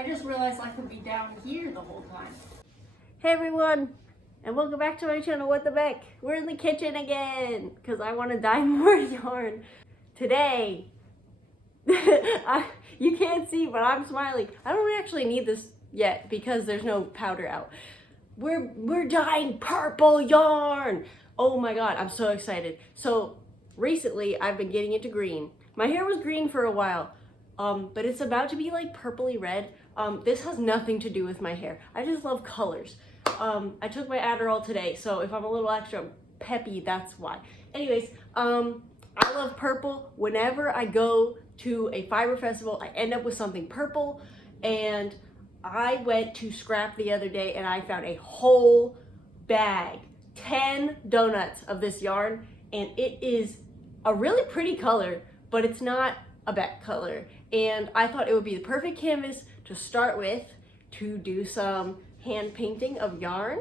I just realized I could be down here the whole time. Hey everyone, and welcome back to my channel, What the Beck? We're in the kitchen again, because I want to dye more yarn. Today, you can't see, but I'm smiling. I don't actually need this yet, because there's no powder out. We're dyeing purple yarn! Oh my god, I'm so excited. So, recently, I've been getting into green. My hair was green for a while, but it's about to be like purpley red. This has nothing to do with my hair. I just love colors. I took my Adderall today, so if I'm a little extra peppy, that's why. Anyways, I love purple. Whenever I go to a fiber festival, I end up with something purple, and I went to Scrap the other day and I found a whole bag, 10 donuts of this yarn, and it is a really pretty color, but it's not a Beck color. And I thought it would be the perfect canvas to start with to do some hand painting of yarn.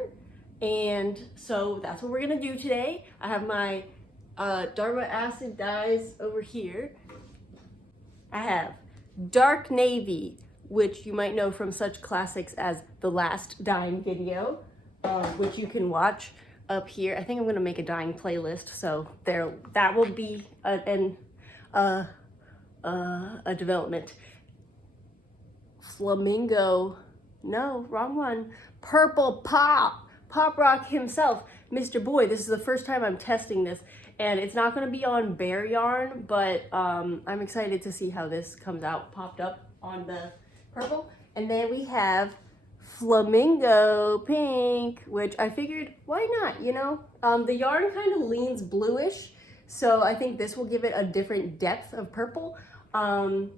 And so that's what we're gonna do today. I have my Dharma acid dyes over here. I have dark navy, which you might know from such classics as the last dyeing video, which you can watch up here. I think I'm gonna make a dyeing playlist, so that will be a development. Flamingo, no, wrong one. Purple Pop Rock himself, Mr. Boy. This is the first time I'm testing this, and it's not going to be on bare yarn, but I'm excited to see how this comes out popped up on the purple. And then we have Flamingo Pink, which I figured, why not, you know? The yarn kind of leans bluish, so I think this will give it a different depth of purple. And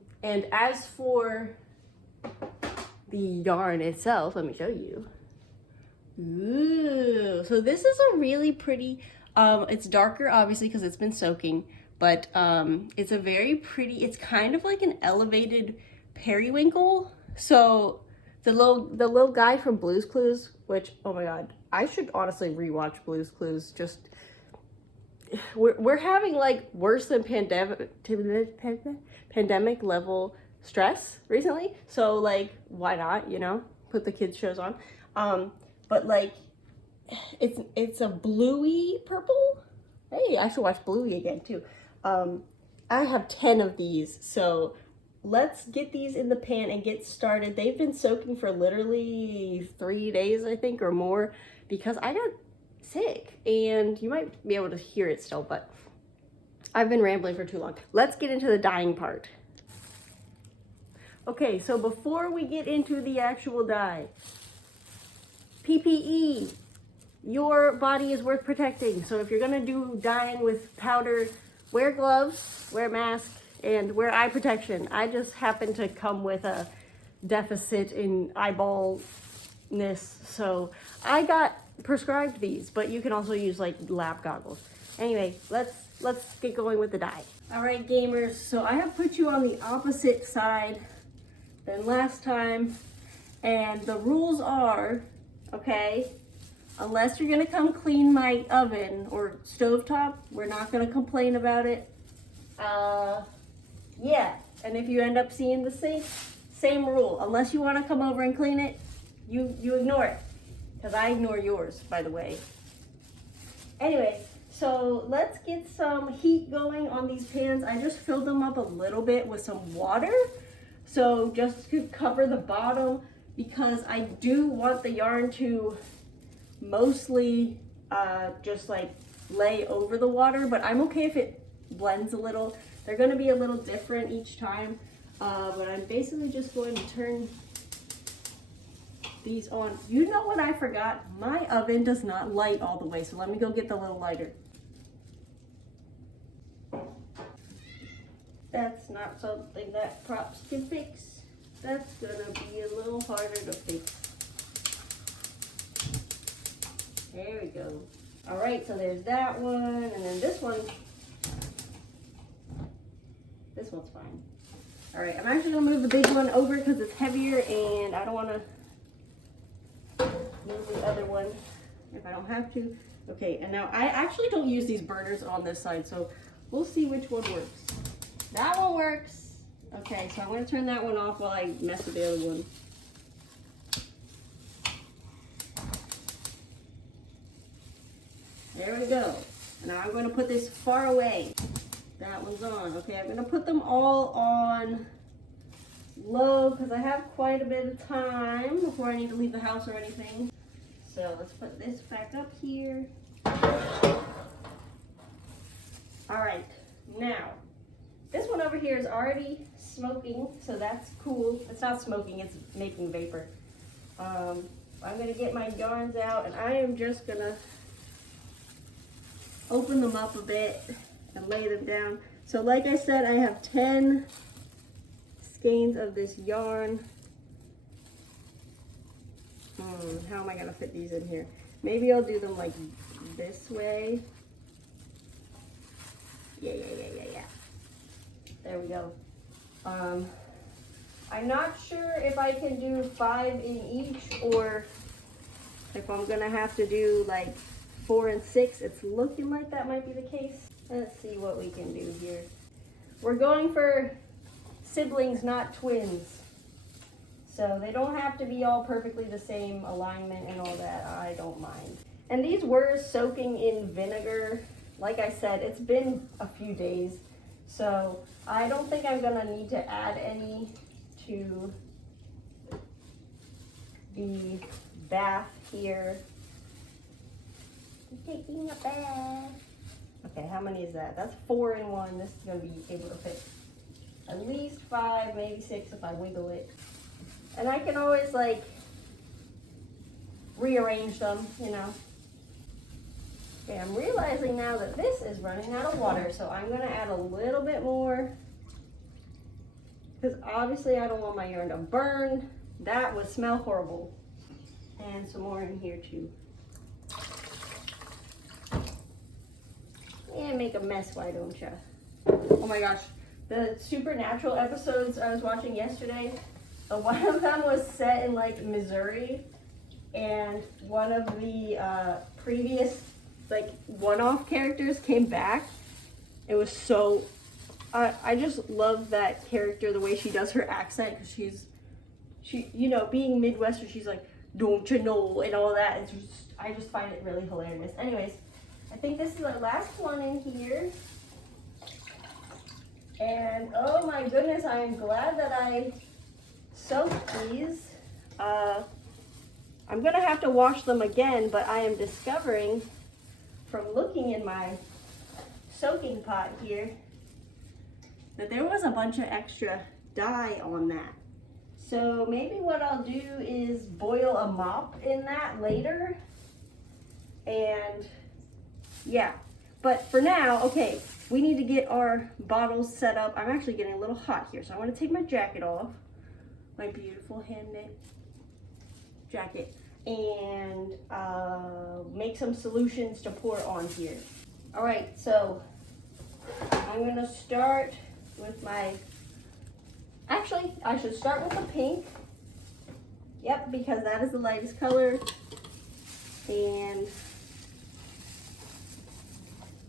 as for the yarn itself, let me show you. Ooh, so this is a really pretty, it's darker obviously because it's been soaking, but it's a very pretty, it's kind of like an elevated periwinkle. So the little guy from Blue's Clues, which, oh my god, I should honestly rewatch Blue's Clues. Just we're having like worse than pandemic level stress recently, so like why not, you know, put the kids shows on. But like it's a bluey purple. Hey, I should watch Bluey again too. I have 10 of these, so let's get these in the pan and get started. They've been soaking for literally 3 days, I think, or more, because I got sick, and you might be able to hear it still, but I've been rambling for too long. Let's get into the dyeing part. Okay, so before we get into the actual dye, PPE, your body is worth protecting. So if you're gonna do dyeing with powder, wear gloves, wear a mask, and wear eye protection. I just happen to come with a deficit in eyeballness, so I got prescribed these, but you can also use like lab goggles. Anyway, let's get going with the dye. All right, gamers, so I have put you on the opposite side than last time, and the rules are, okay, unless you're gonna come clean my oven or stovetop, we're not gonna complain about it. Yeah, and if you end up seeing the sink, same rule. Unless you want to come over and clean it, you ignore it, because I ignore yours, by the way. Anyway, so let's get some heat going on these pans. I just filled them up a little bit with some water, so just to cover the bottom, because I do want the yarn to mostly just like lay over the water, but I'm okay if it blends a little. They're going to be a little different each time, but I'm basically just going to turn these on. You know what I forgot? My oven does not light all the way, so let me go get the little lighter. That's not something that props can fix. That's gonna be a little harder to fix. There we go. All right, so there's that one, and then this one. This one's fine. All right, I'm actually gonna move the big one over because it's heavier, and I don't want to move the other one if I don't have to. Okay, and now I actually don't use these burners on this side, so we'll see which one works. That one works. Okay, so I'm gonna turn that one off while I mess with the other one. There we go. Now I'm going to put this far away. That one's on. Okay, I'm going to put them all on low because I have quite a bit of time before I need to leave the house or anything. So let's put this back up here. Alright, now this one over here is already smoking, so that's cool. It's not smoking, it's making vapor. I'm going to get my yarns out and I am just going to open them up a bit and lay them down. So like I said, I have 10 skeins of this yarn. How am I going to fit these in here? Maybe I'll do them like this way. Yeah. There we go. I'm not sure if I can do 5 in each or if I'm gonna have to do like 4 and 6. It's looking like that might be the case. Let's see what we can do here. We're going for siblings, not twins. So they don't have to be all perfectly the same alignment and all that. I don't mind. And these were soaking in vinegar. Like I said, it's been a few days. So I don't think I'm gonna need to add any to the bath here. I'm taking a bath. Okay, how many is that? That's 4 in 1. This is gonna be able to fit at least 5, maybe 6 if I wiggle it. And I can always like rearrange them, you know. Okay, I'm realizing now that this is running out of water, so I'm gonna add a little bit more because obviously I don't want my yarn to burn. That would smell horrible. And some more in here too. Yeah, make a mess, why don't ya? Oh my gosh, the Supernatural episodes I was watching yesterday, one of them was set in like Missouri, and one of the previous like one-off characters came back. It was so, I just love that character, the way she does her accent, because she, you know, being Midwestern, she's like, don't you know, and all that. It's just, I just find it really hilarious. Anyways, I think this is our last one in here. And oh my goodness, I am glad that I soaked these. I'm gonna have to wash them again, but I am discovering from looking in my soaking pot here that there was a bunch of extra dye on that. So maybe what I'll do is boil a mop in that later. And yeah, but for now, okay, we need to get our bottles set up. I'm actually getting a little hot here, so I want to take my jacket off, my beautiful handmade jacket, and make some solutions to pour on here. All right, so I'm gonna start with my, actually I should start with the pink. Yep, because that is the lightest color. And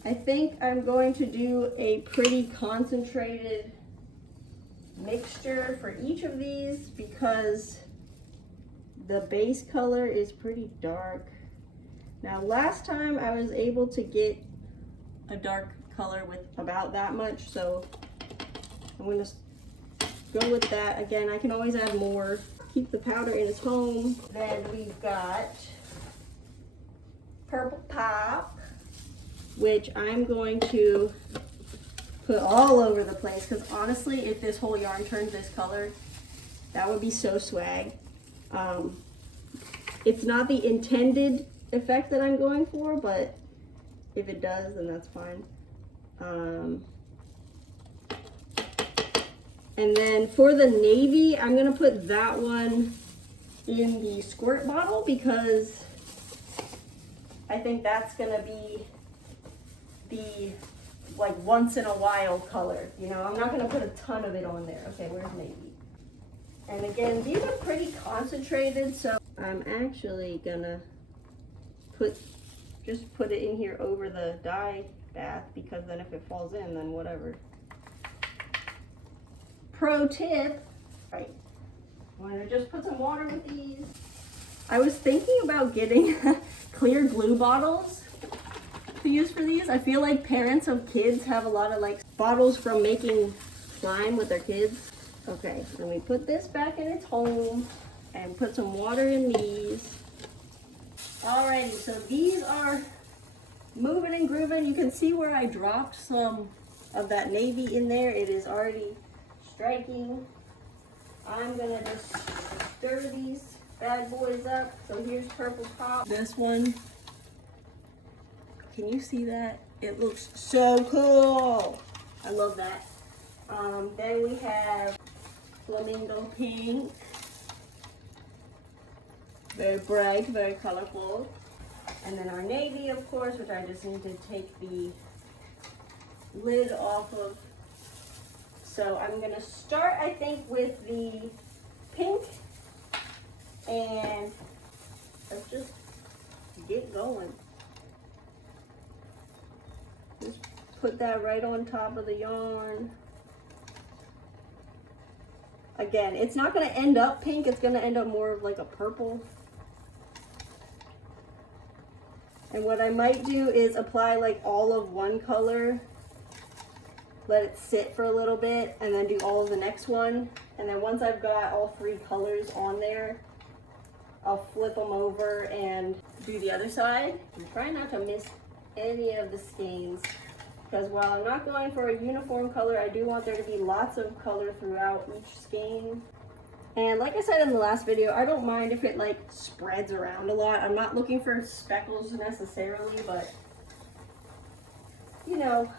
I think I'm going to do a pretty concentrated mixture for each of these because the base color is pretty dark. Now last time I was able to get a dark color with about that much, so I'm going to go with that. Again, I can always add more. Keep the powder in its home. Then we've got Purple Pop, which I'm going to put all over the place because honestly, if this whole yarn turns this color, that would be so swag. It's not the intended effect that I'm going for, but if it does, then that's fine. And then for the navy, I'm gonna put that one in the squirt bottle because I think that's gonna be the like once in a while color. You know, I'm not gonna put a ton of it on there. Okay, where's navy? And again, these are pretty concentrated, so I'm actually gonna just put it in here over the dye bath because then if it falls in, then whatever. Pro tip, right? I'm gonna just put some water with these. I was thinking about getting clear glue bottles to use for these. I feel like parents of kids have a lot of like bottles from making slime with their kids. Okay, let me put this back in its home and put some water in these. Alrighty, so these are moving and grooving. You can see where I dropped some of that navy in there. It is already striking. I'm gonna just stir these bad boys up. So here's purple pop. This one, can you see that? It looks so cool. I love that. Then we have flamingo pink. Very bright, very colorful. And then our navy, of course, which I just need to take the lid off of. So I'm gonna start, I think, with the pink, and let's just get going. Just put that right on top of the yarn. Again, it's not gonna end up pink, it's gonna end up more of like a purple. And what I might do is apply like all of one color, let it sit for a little bit, and then do all of the next one. And then once I've got all three colors on there, I'll flip them over and do the other side. And try not to miss any of the skeins, because while I'm not going for a uniform color, I do want there to be lots of color throughout each skein. And like I said in the last video, I don't mind if it like spreads around a lot. I'm not looking for speckles necessarily, but you know,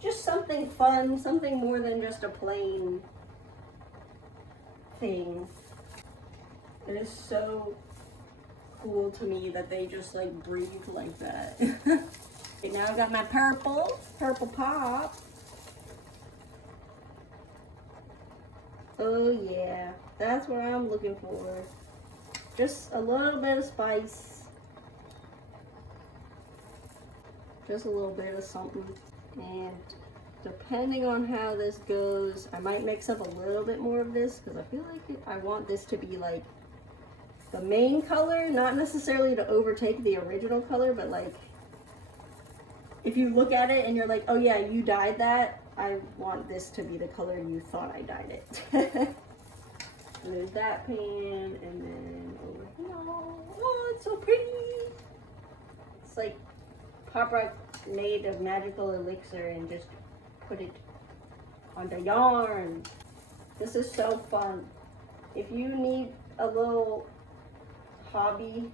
just something fun, something more than just a plain thing. It is so cool to me that they just like breathe like that. Okay, now I've got my purple pop. Oh yeah, that's what I'm looking for. Just a little bit of spice. Just a little bit of something. And depending on how this goes, I might mix up a little bit more of this, because I feel like I want this to be like the main color, not necessarily to overtake the original color, but like if you look at it and you're like, oh yeah, you dyed that, I want this to be the color you thought I dyed it. And there's that pan, and then over here, oh, it's so pretty. It's like Pop Rock made a magical elixir and just put it on the yarn. This is so fun. If you need a little hobby,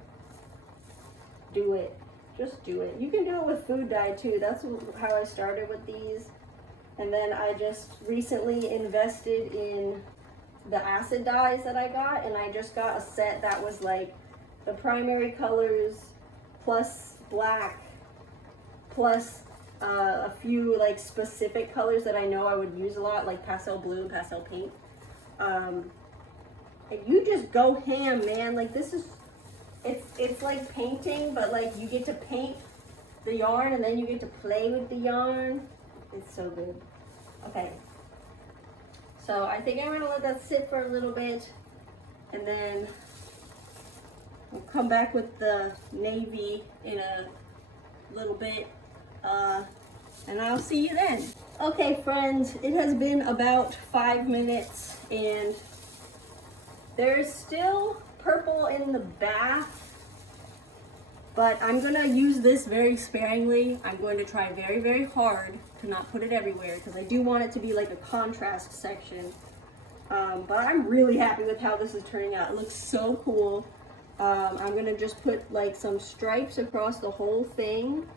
do it. Just do it. You can do it with food dye too. That's how I started with these. And then I just recently invested in the acid dyes that I got, and I just got a set that was like the primary colors plus black plus a few like specific colors that I know I would use a lot, like pastel blue and pastel pink. And you just go ham, man. Like this is, it's like painting, but like you get to paint the yarn and then you get to play with the yarn. It's so good. Okay. So I think I'm gonna let that sit for a little bit, and then we'll come back with the navy in a little bit, and I'll see you then. Okay friends, it has been about 5 minutes and there's still purple in the bath, but I'm gonna use this very sparingly. I'm going to try very, very hard to not put it everywhere, because I do want it to be like a contrast section. But I'm really happy with how this is turning out. It looks so cool. I'm gonna just put like some stripes across the whole thing.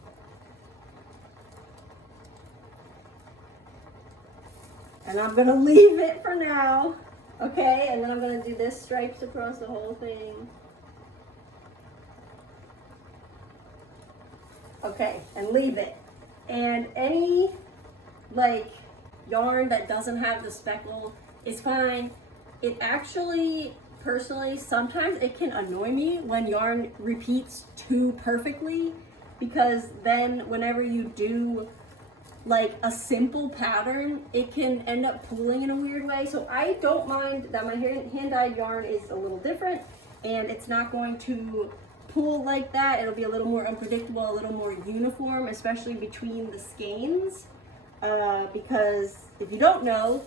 And I'm gonna leave it for now. Okay, and then I'm gonna do this stripes across the whole thing. Okay, and leave it. And any like yarn that doesn't have the speckle is fine. It actually, personally, sometimes it can annoy me when yarn repeats too perfectly, because then whenever you do like a simple pattern, it can end up pooling in a weird way. So I don't mind that my hand-dyed yarn is a little different and it's not going to pull like that, it'll be a little more unpredictable, a little more uniform, especially between the skeins. Because if you don't know,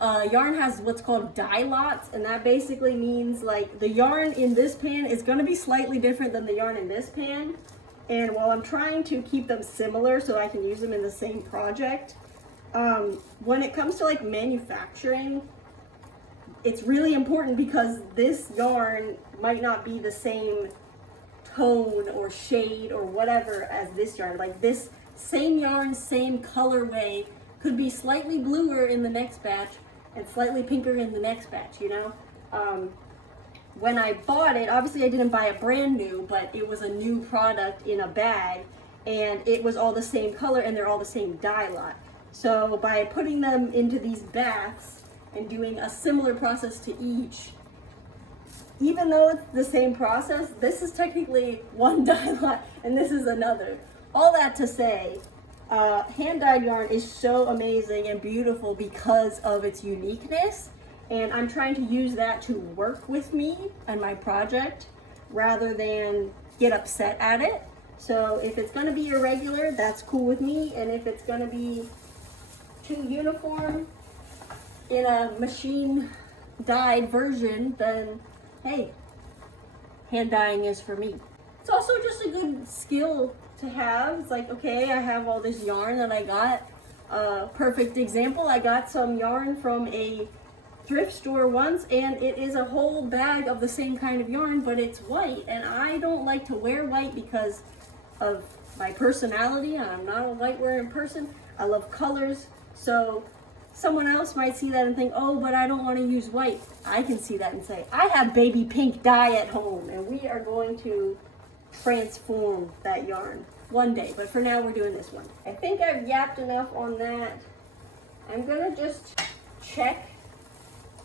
yarn has what's called dye lots, and that basically means like the yarn in this pan is going to be slightly different than the yarn in this pan. And while I'm trying to keep them similar so I can use them in the same project, when it comes to like manufacturing, it's really important because this yarn might not be the same tone or shade or whatever as this yarn. Like this same yarn, same colorway could be slightly bluer in the next batch and slightly pinker in the next batch, you know? When I bought it, obviously I didn't buy it brand new, but it was a new product in a bag, and it was all the same color and they're all the same dye lot. So by putting them into these baths and doing a similar process to each, even though it's the same process, this is technically one dye lot and this is another. All that to say, hand-dyed yarn is so amazing and beautiful because of its uniqueness, and I'm trying to use that to work with me and my project rather than get upset at it. So if it's going to be irregular, that's cool with me, and if it's going to be too uniform in a machine dyed version, then hey, hand dyeing is for me. It's also just a good skill to have. It's like, okay, I have all this yarn that I got. Perfect example, I got some yarn from a thrift store once, and it is a whole bag of the same kind of yarn, but it's white, and I don't like to wear white because of my personality. I'm not a white wearing person. I love colors. So someone else might see that and think, oh, but I don't want to use white. I can see that and say, I have baby pink dye at home, and we are going to transform that yarn one day. But for now, we're doing this one. I think I've yapped enough on that. I'm gonna just check.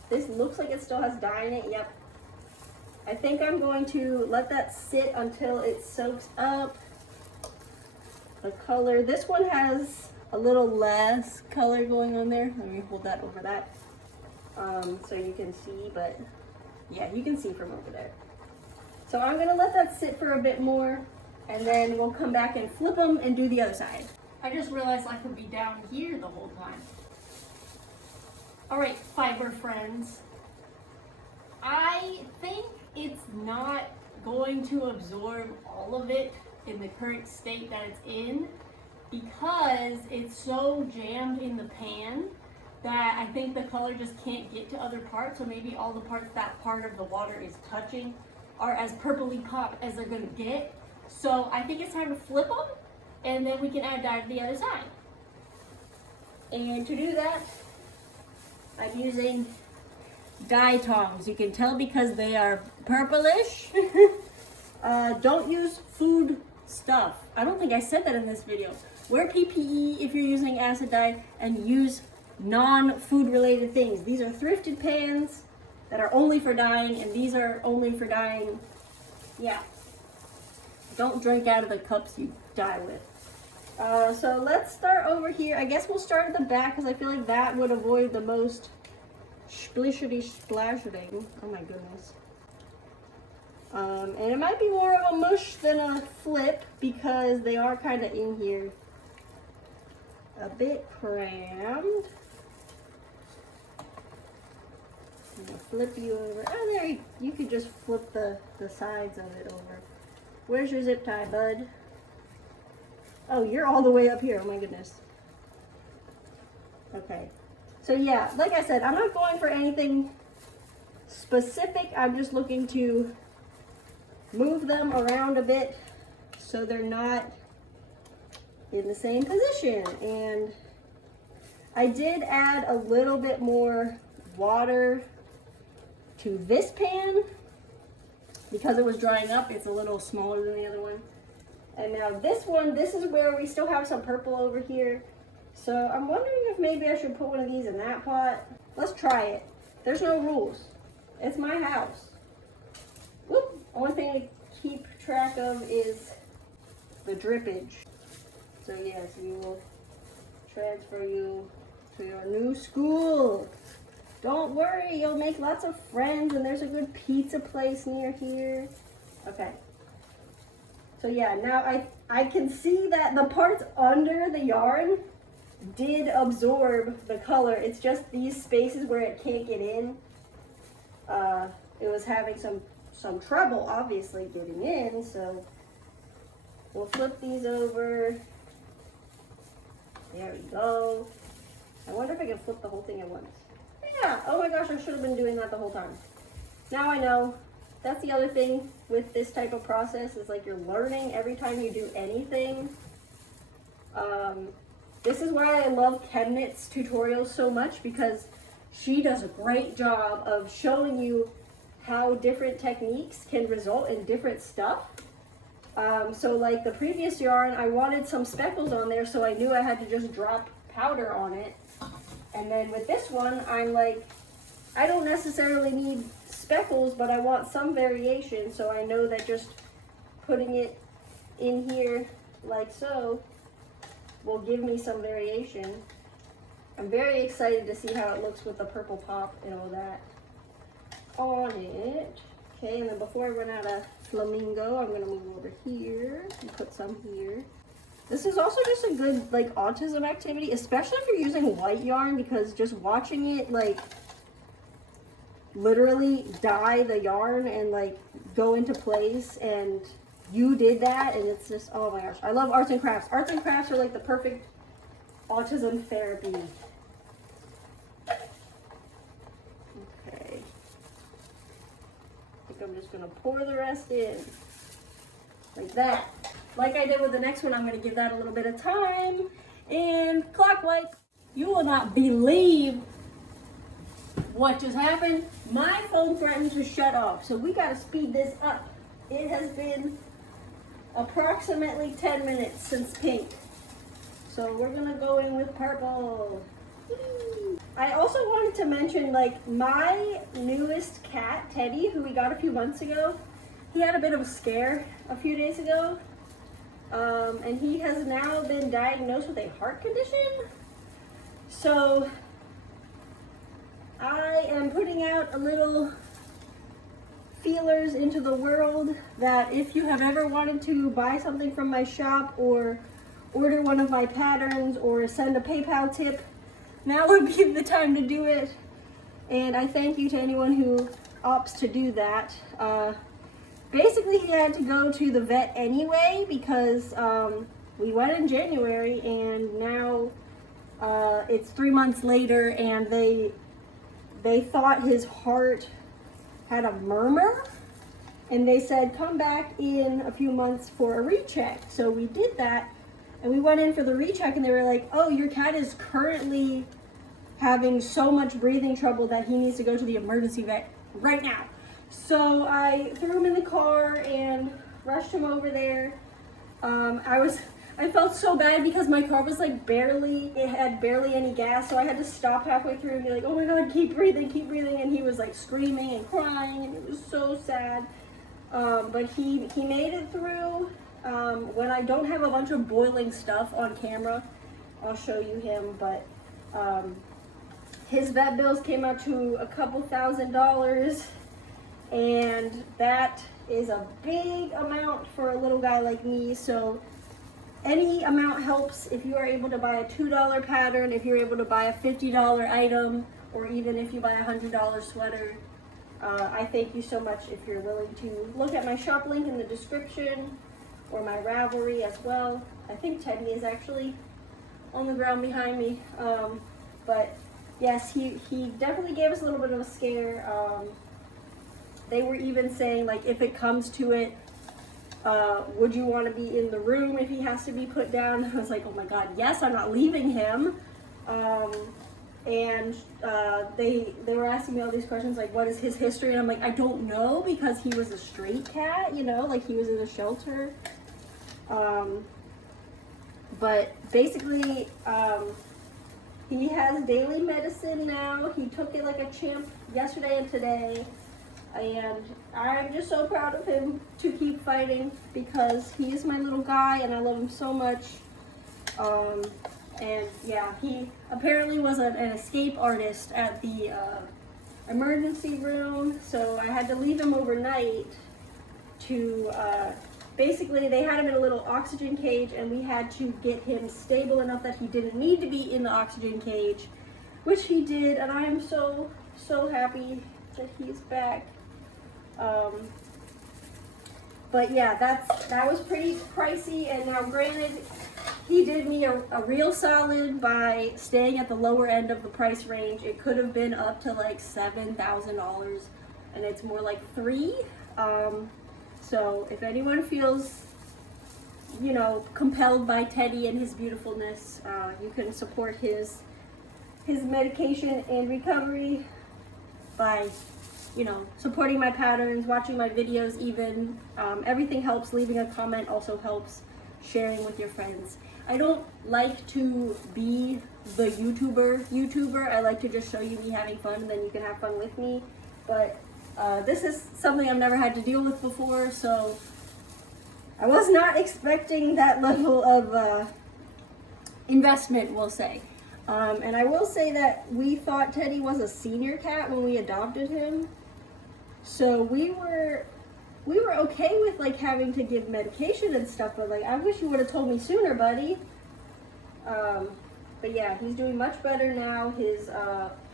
This looks like it still has dye in it. Yep. I think I'm going to let that sit until it soaks up the color. This one has a little less color going on there. Let me hold that over that so you can see, but yeah, you can see from over there. So I'm gonna let that sit for a bit more, and then we'll come back and flip them and do the other side. I just realized I could be down here the whole time. All right, fiber friends. I think it's not going to absorb all of it in the current state that it's in because it's so jammed in the pan that I think the color just can't get to other parts. So maybe all the parts that part of the water is touching are as purpley pop as they're gonna get. So I think it's time to flip them, and then we can add dye to the other side. And to do that, I'm using dye tongs. You can tell because they are purplish. Don't use food stuff. I don't think I said that in this video. Wear PPE if you're using acid dye, and use non-food related things. These are thrifted pans that are only for dyeing, and these are only for dyeing. Yeah. Don't drink out of the cups you dye with. So let's start over here. I guess we'll start at the back because I feel like that would avoid the most splishity splashing. Oh my goodness. And it might be more of a mush than a flip because they are kind of in here a bit crammed. I'm gonna flip you over. Oh, there, you could just flip the sides of it over. Where's your zip tie, bud? Oh, you're all the way up here. Oh my goodness. Okay. So yeah, like I said, I'm not going for anything specific. I'm just looking to move them around a bit so they're not in the same position. And I did add a little bit more water to this pan because it was drying up. It's a little smaller than the other one. And now this one, this is where we still have some purple over here. So I'm wondering if maybe I should put one of these in that pot. Let's try it. There's no rules. It's my house. Whoop. Only thing to keep track of is the drippage. So yes, we will transfer you to your new school. Don't worry, you'll make lots of friends, and there's a good pizza place near here. Okay, So yeah, now I can see that the parts under the yarn did absorb the color. It's just these spaces where it can't get in. It was having some trouble, obviously, getting in, so we'll flip these over. There we go. I wonder if I can flip the whole thing at once. Yeah, oh my gosh, I should have been doing that the whole time. Now I know. That's the other thing with this type of process, is like you're learning every time you do anything. This is why I love Chemknit's tutorials so much, because she does a great job of showing you how different techniques can result in different stuff. So like the previous yarn, I wanted some speckles on there, so I knew I had to just drop powder on it. And then with this one, I'm like, I don't necessarily need speckles, but I want some variation, so I know that just putting it in here like so will give me some variation. I'm very excited to see how it looks with the purple pop and all that on it. Okay, and then before I run out of flamingo, I'm gonna move over here and put some here. This is also just a good like autism activity, especially if you're using white yarn, because just watching it like literally dye the yarn and like go into place, and you did that, and it's just, oh my gosh, I love arts and crafts. Arts and crafts are like the perfect autism therapy. Okay, I think I'm just gonna pour the rest in like that. Like I did with the next one, I'm gonna give that a little bit of time. And clockwise, you will not believe what just happened. My phone threatened to shut off, so we gotta speed this up. It has been approximately 10 minutes since pink. So we're gonna go in with purple. I also wanted to mention, like, my newest cat, Teddy, who we got a few months ago, he had a bit of a scare a few days ago. And he has now been diagnosed with a heart condition. So I am putting out a little feelers into the world that if you have ever wanted to buy something from my shop or order one of my patterns or send a PayPal tip, now would be the time to do it. And I thank you to anyone who opts to do that. Basically, he had to go to the vet anyway because we went in January, and now it's 3 months later, and they thought his heart had a murmur, and they said come back in a few months for a recheck. So we did that, and we went in for the recheck, and they were like, oh, your cat is currently having so much breathing trouble that he needs to go to the emergency vet right now. So I threw him in the car and rushed him over there. I felt so bad because my car was like it had barely any gas, so I had to stop halfway through and be like, oh my God, keep breathing, and he was like screaming and crying, and it was so sad. But he made it through. When I don't have a bunch of boiling stuff on camera, I'll show you him, but his vet bills came out to a couple $1,000, and that is a big amount for a little guy like me. So any amount helps. If you are able to buy a $2 pattern, if you're able to buy a $50 item, or even if you buy a $100 sweater, I thank you so much if you're willing to look at my shop link in the description, or my Ravelry as well. I think Teddy is actually on the ground behind me. But yes, he definitely gave us a little bit of a scare. They were even saying, like, if it comes to it, would you want to be in the room if he has to be put down? I was like, oh my God, yes, I'm not leaving him. And they were asking me all these questions, like, what is his history? And I'm like, I don't know, because he was a street cat, you know, like he was in a shelter. But basically, he has daily medicine now. He took it like a champ yesterday and today. And I'm just so proud of him to keep fighting, because he is my little guy and I love him so much. And yeah, he apparently was an escape artist at the emergency room, so I had to leave him overnight to basically they had him in a little oxygen cage, and we had to get him stable enough that he didn't need to be in the oxygen cage, which he did, and I am so happy that he's back. But yeah, that was pretty pricey, and now granted, he did me a real solid by staying at the lower end of the price range. It could have been up to like $7,000, and it's more like $3,000. So if anyone feels, you know, compelled by Teddy and his beautifulness, you can support his medication and recovery by, you know, supporting my patterns, watching my videos even. Everything helps. Leaving a comment also helps. Sharing with your friends. I don't like to be the YouTuber. I like to just show you me having fun, and then you can have fun with me. But this is something I've never had to deal with before, so I was not expecting that level of investment, we'll say. And I will say that we thought Teddy was a senior cat when we adopted him. So we were okay with like having to give medication and stuff, but like I wish you would have told me sooner, buddy. But yeah, he's doing much better now. His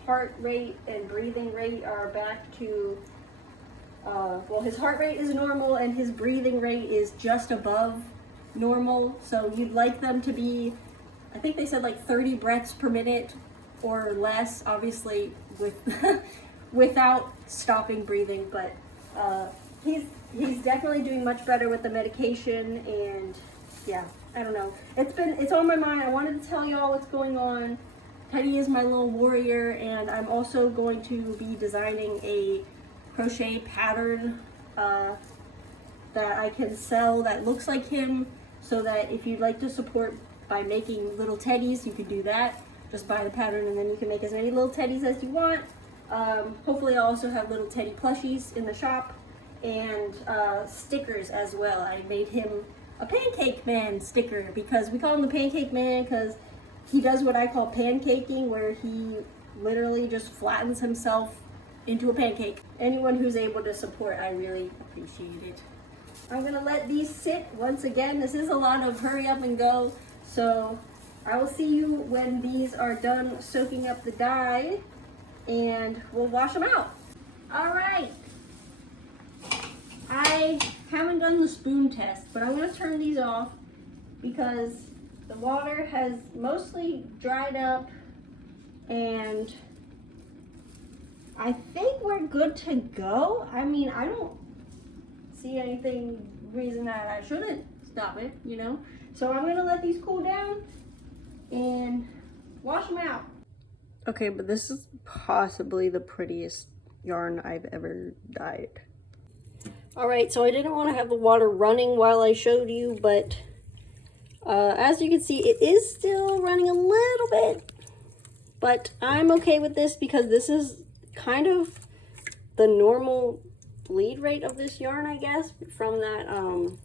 heart rate and breathing rate are back to well, his heart rate is normal and his breathing rate is just above normal. So you'd like them to be, I think they said like 30 breaths per minute or less, obviously with without stopping breathing, but he's definitely doing much better with the medication. And yeah, I don't know, it's on my mind. I wanted to tell y'all what's going on. Teddy is my little warrior, and I'm also going to be designing a crochet pattern that I can sell that looks like him, so that if you'd like to support by making little teddies, you could do that. Just buy the pattern and then you can make as many little teddies as you want. Hopefully I'll also have little teddy plushies in the shop, and stickers as well. I made him a pancake man sticker, because we call him the pancake man because he does what I call pancaking, where he literally just flattens himself into a pancake. Anyone who's able to support, I really appreciate it. I'm gonna let these sit once again. This is a lot of hurry up and go, so I will see you when these are done soaking up the dye, and we'll wash them out. All right. I haven't done the spoon test, but I'm gonna turn these off because the water has mostly dried up, and I think we're good to go. I mean, I don't see anything reason that I shouldn't stop it, you know? So I'm gonna let these cool down and wash them out. Okay, but this is possibly the prettiest yarn I've ever dyed. All right, so I didn't want to have the water running while I showed you, but as you can see, it is still running a little bit, but I'm okay with this because this is kind of the normal bleed rate of this yarn, I guess, from that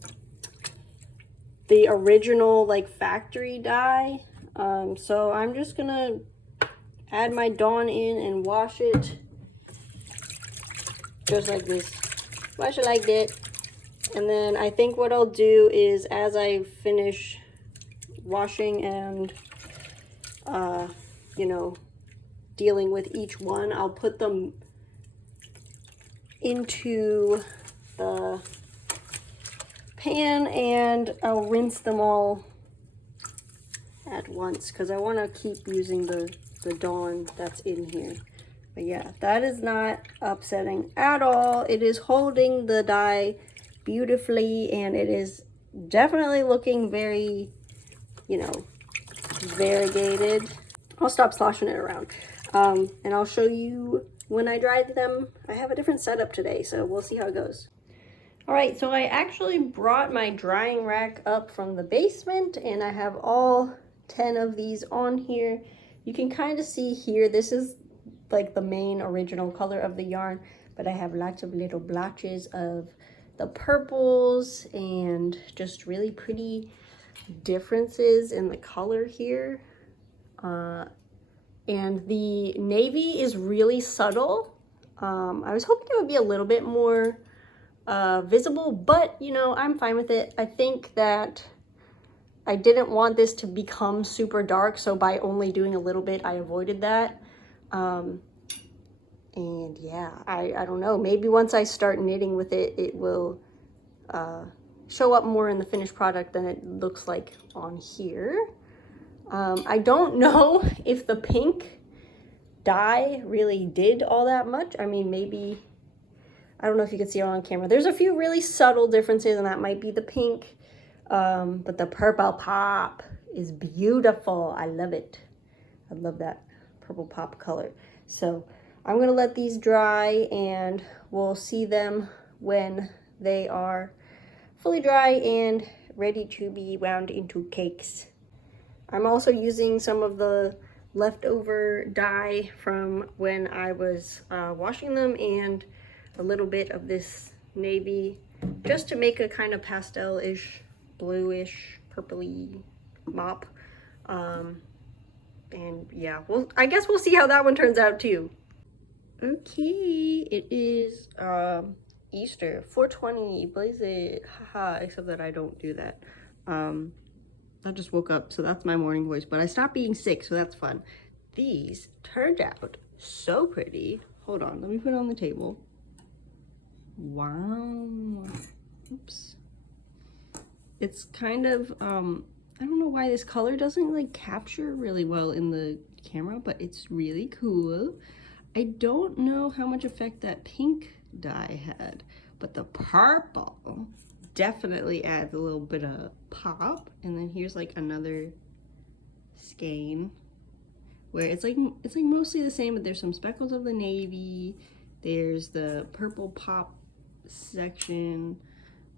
the original like factory dye. So I'm just gonna add my Dawn in and wash it just like this. Wash it like that. And then I think what I'll do is, as I finish washing and you know, dealing with each one, I'll put them into the pan and I'll rinse them all at once, because I want to keep using the Dawn that's in here. But yeah, that is not upsetting at all. It is holding the dye beautifully, and it is definitely looking very, you know, variegated. I'll stop sloshing it around. And I'll show you when I dried them. I have a different setup today, so we'll see how it goes. All right, so I actually brought my drying rack up from the basement, and I have all 10 of these on here. You can kind of see here, this is like the main original color of the yarn, but I have lots of little blotches of the purples and just really pretty differences in the color here. And the navy is really subtle. I was hoping it would be a little bit more visible, but you know, I'm fine with it. I think that I didn't want this to become super dark, so by only doing a little bit, I avoided that. And yeah, I don't know, maybe once I start knitting with it, it will show up more in the finished product than it looks like on here. I don't know if the pink dye really did all that much. I mean, maybe, I don't know if you can see it on camera. There's a few really subtle differences, and that might be the pink. But the purple pop is beautiful. I love it. I love that purple pop color. So I'm going to let these dry, and we'll see them when they are fully dry and ready to be wound into cakes. I'm also using some of the leftover dye from when I was washing them, and a little bit of this navy, just to make a kind of pastel-ish, bluish, purpley mop. And yeah, well, I guess we'll see how that one turns out too. Okay, it is Easter, 420, blaze it, haha, except that I don't do that. I just woke up, so that's my morning voice, but I stopped being sick, so that's fun. These turned out so pretty. Hold on, let me put it on the table. Wow. Oops. It's kind of, I don't know why this color doesn't like capture really well in the camera, but it's really cool. I don't know how much effect that pink dye had, but the purple definitely adds a little bit of pop. And then here's like another skein where it's like mostly the same, but there's some speckles of the navy. There's the purple pop section.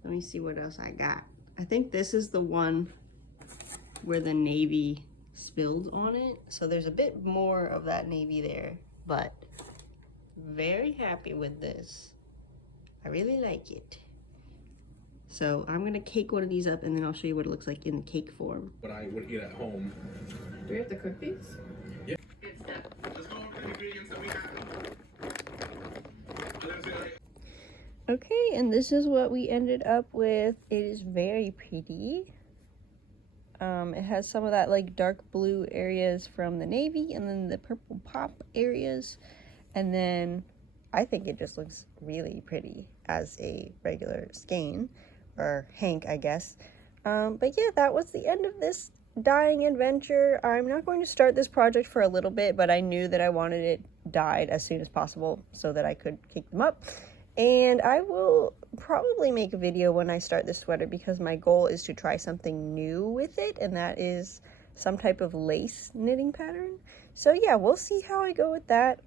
Let me see what else I got. I think this is the one where the navy spilled on it. So there's a bit more of that navy there, but very happy with this. I really like it. So I'm gonna cake one of these up, and then I'll show you what it looks like in the cake form. What I would eat at home. Do we have to cook these? Yeah. Good stuff. Let's go over the ingredients that we got. Okay, and this is what we ended up with. It is very pretty. It has some of that like dark blue areas from the navy, and then the purple pop areas, and then I think it just looks really pretty as a regular skein, or hank, I guess. But yeah, that was the end of this dyeing adventure. I'm not going to start this project for a little bit, but I knew that I wanted it dyed as soon as possible so that I could cake them up. And I will probably make a video when I start this sweater, because my goal is to try something new with it, and that is some type of lace knitting pattern. So yeah, we'll see how I go with that.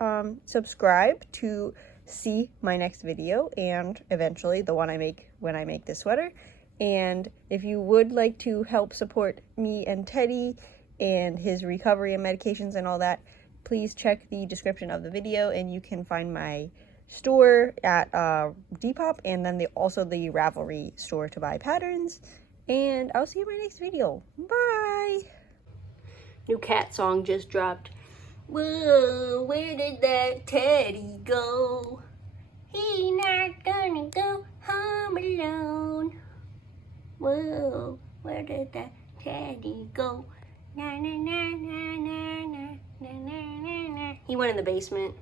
Subscribe to see my next video, and eventually the one I make when I make this sweater. And if you would like to help support me and Teddy and his recovery and medications and all that, please check the description of the video, and you can find my store at Depop, and then also the Ravelry store to buy patterns. And I'll see you in my next video. Bye! New cat song just dropped. Whoa, where did that Teddy go? He not gonna go home alone. Whoa, where did that Teddy go? Na na na na na na na na na. He went in the basement.